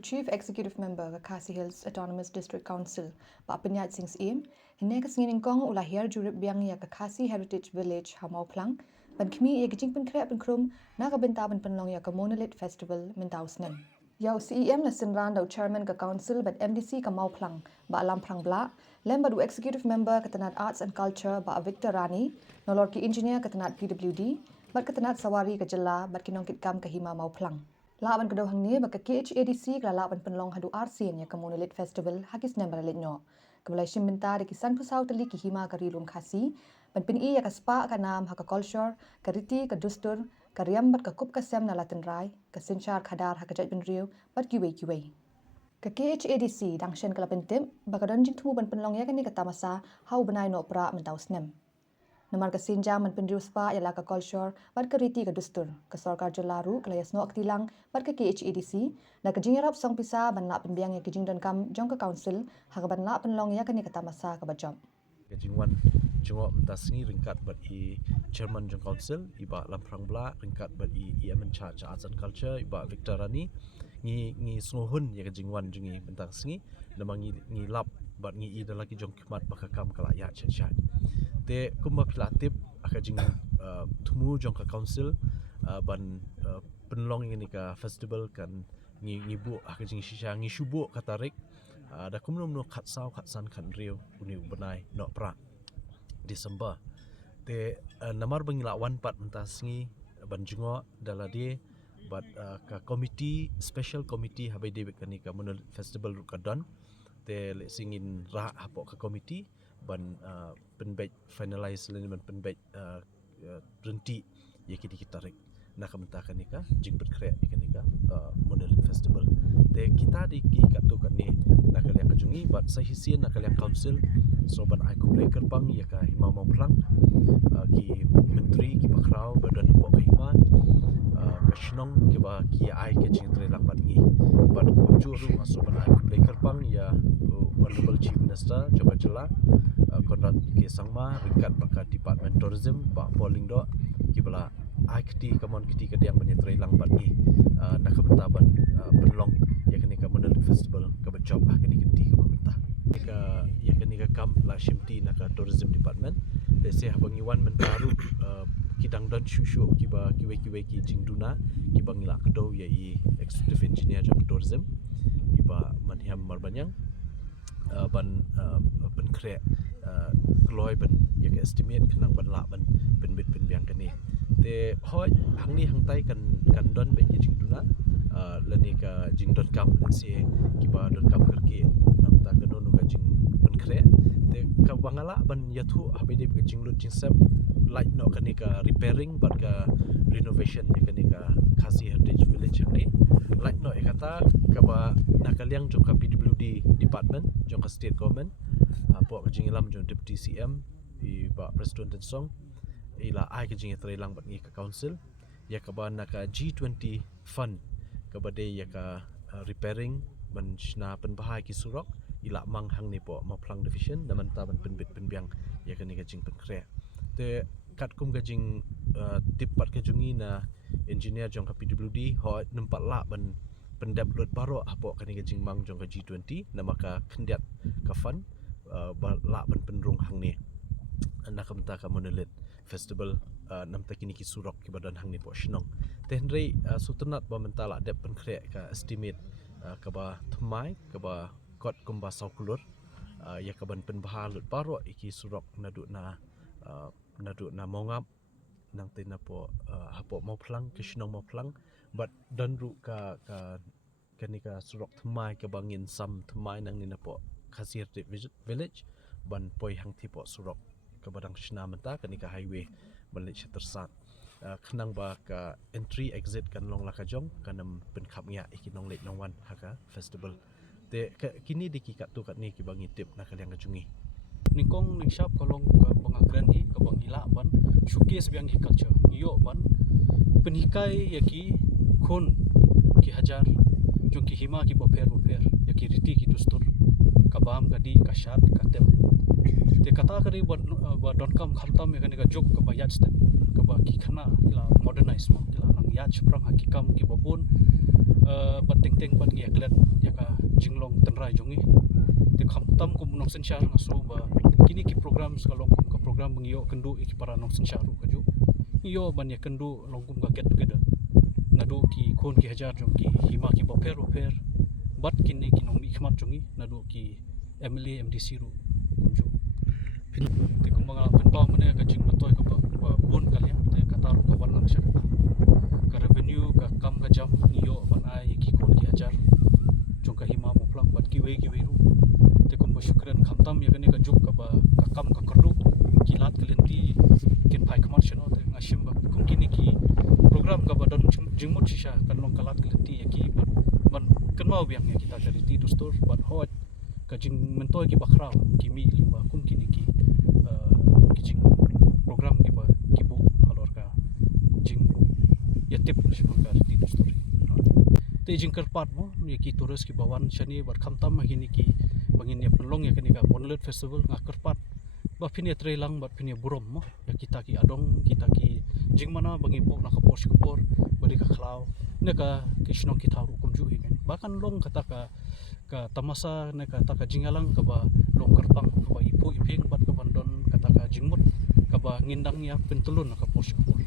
Chief Executive Member ke Khasi Hills Autonomous District Council, Pak Penyat Sings Im, hene ke singin kong ulahir jurip biang ya ke Khasi Heritage Village Hamau Plang, ban kmi ya gijing penkrep penkrum na ke benta penlong ya ke Monolith Festival Mentausnem. Yau CEM na sinran dau chairman ke council bat MDC ke Mau Plang, ba Alam Plang Bla, lem badu executive member ke Tenat Arts and Culture ba Victor Rani, nolor ki engineer ke Tenat PWD, bat ke Tenat Sawari ke Jela, bat kinong kitkam ke Hima Mau Plang. Laban kedua hang ni baka KHADC kala laban penlong hadu RC nya ke Monolith Festival hakis nember litnyo. Kebalai shiminta de kisan pusau teli ki Hima ke Rilum Khasi, ban pini ya ke spa ka nam ha ke culture, ke riti ke dustur, ke riam bat ke kup ke sem na latin rai, ke sinchar khadar ha ke jat bin riu, bat kiwei. Ke KHADC dang shen kala pentim, baka donjing tumu ban penlong ya ke ni ke tamasa hau benai no pra mentaus nem. Namar ke sinjam man pendriu spa ialah ke culture, bat ke riti ke dustur, ke sorkar jelaru, ke layas nok tilang, bat ke KHADC, na ke jingerap song pisa ban lak penbiang ya ke jing dan kam jong ke council, hak ban lak penlong ya ke ni ke tamasa ke bajom. Jingwan jengok mentasni ringkat bat i chairman jong council iba Lamprang Bla ringkat bat i in charge arts and culture iba Victor Rani ngi snohun ya ke jingwan jengi mentasni namang ngi lap bat ngi i lagi jong khmat bakakam kala ya chat te kumba pilatip aka jing tumu jong ka council ban penlong ini ka festival kan ngi bu aka jing shisha ngi shubu katarik ada kumnum no khatsan kan rio uni benai no pra Disember te namar bangila wan pat mentasngi banjungo daladi but ka committee special committee habai debit kani ka Monolith Festival rukadan te le singin ra hapo ka committee ban penbet finalize len ban penbet berhenti ya kita tarik nak mentakan ni ka jing berkreat ikan ni ka Monolith Festival te kita di ki katu kan ni nak kalian kajungi but sahisian nak kalian council so ban ai kuplay kerbang ya ka Hima Mau Plang ki menteri ki bakrau badan apa ka Hima ka Shnong ki ba ki ai ke jing tre lang bat ni but juru so ban ai kuplay kerbang ya honorable chief minister Joko Jela Konrad ke Sangma ringkat baka department tourism ba polling do ki bala ai kiti kamon kiti ke yang menyetre lang bat ni nak bentaban penlong ya kini ka Monolith Festival ka job kini kiti ka pemerintah ka ya kini ka kam la shimti nak tourism department dese habangiwan mentaru kidang dan shushu kiba kiwe ki jingduna kibang ila kedo ya i executive engineer jong tourism iba manhiam marbanyang ban kre kloi ban ya ka estimate kenang ban la ban bit biang kani te hoi hang ni hang tai kan don be jingduna lani ka jingdon kam se kiba don kam kerke nam ta ka don ka jing ban kre te ka bangala ban yathu habi de ka jinglut jingsap light no kani ka repairing but ka renovation ya kani ka Khasi Heritage Village ni light no kata ka ba nakaliang jong ka PWD department jong ka state government po ka jingilam jong deputy CM i ba president dan song ila ai ka jingi trelang bat ngi ka council ya ka ba naka G20 fund ka ba de ya ka repairing ban shna pen bahai ki surok ila mang hang ni po Mau Plang division daman ta ban penbit penbiang ya ka ni ka jing pen kre te kat kum ka jing tipat ka jungi na engineer jong ka PWD ho nempat la ban pendap lut baro apo ka ni ka jing mang jong ka G20 nama ka kendiat ka fund la ban penrung hang ni anak kamta ka Monolith Festival nam ta kini ki surok ki badan hang ni po shnong tenrei sutunat ba mentala dep pen kre ka estimate ka ba thmai ka ba kot kumba saukulur ya ka ban pen bahalut baro iki surok nadu na mongap nang tina po hapo Mau Plang ke shnong Mau Plang but dan ru ka kani ka surok thmai ka bangin sam thmai nang ni na po Khasi Heritage Village ban poi hang ti po surok ka badang shna menta kani ka highway balik tersat kenang ba ka entry exit kan long la ka jong kanam pen khap nya ikinong late nong wan haka festival te kini diki kat tu kat ni ki bangi tip nak kalian kajungi ningkong ning shop kalong ka bangagran hi ka bangila ban showcase biang hi culture iyo ban penhikai yaki khon ki hajar jong ki Hima ki bofer yaki riti ki dustur kabam gadi kashat katem te kata kari ba don kam khamtam ekani ka jok ka bayat step ka ba ki khana ila modernize mo ila nang yach prang hakikam ki babun ba teng teng ban ngi eklet jinglong tenrai jongi te khamtam ko nong sen shar ngaso ba kini ki program sekalong ka program bangio kendu iki para nong sen sharu kaju iyo ban ya kendu longkum ka get together nadu ki khon ki hajar jong ki hima ki boper bat kini ki nong ikhmat jongi nadu ki MLA MDC ru kumju te kumbanga penpa mane ka jing toy ka ba bon kalian te kataru ka ban lang syakta ka revenue ka kam ka jam iyo ban ai ki khon ki hajar jong ka hima mo plak bat ki we ru te kumba syukran khamtam ya kani ka juk ka ba ka kam ka kerdu kilat kelenti kin pai khamat shino te ngashim ba kum kini ki program ka ba don jingmut shisha kan long kalat kelenti ya ki ban kan mau biang ya kita dari ti dustur ban hot ka jing mentoy ki bakrao ki mi limba kum kini ki jing program ki ba ki bu alor ka jing yatip shibukar ti dustur te jing kerpat mo ya ki turis ki bawan shani bar khamtam mahini ki bangin ya penlong ya kini ka Moonlit Festival nga kerpat ba phinia trelang bat phinia burom mo ya kita ki adong kita ki jing mana bangi bu na kapor skupor bari ka khlaw ne ka kishnong ki tharu kumju higen bahkan long kata ka tamasa ne ka ta ka jingalang ka ba long kertang ka ba ipu iping bat ka bandon kata ka jingmut ka ba ngindang ya pentulun na kapor skupor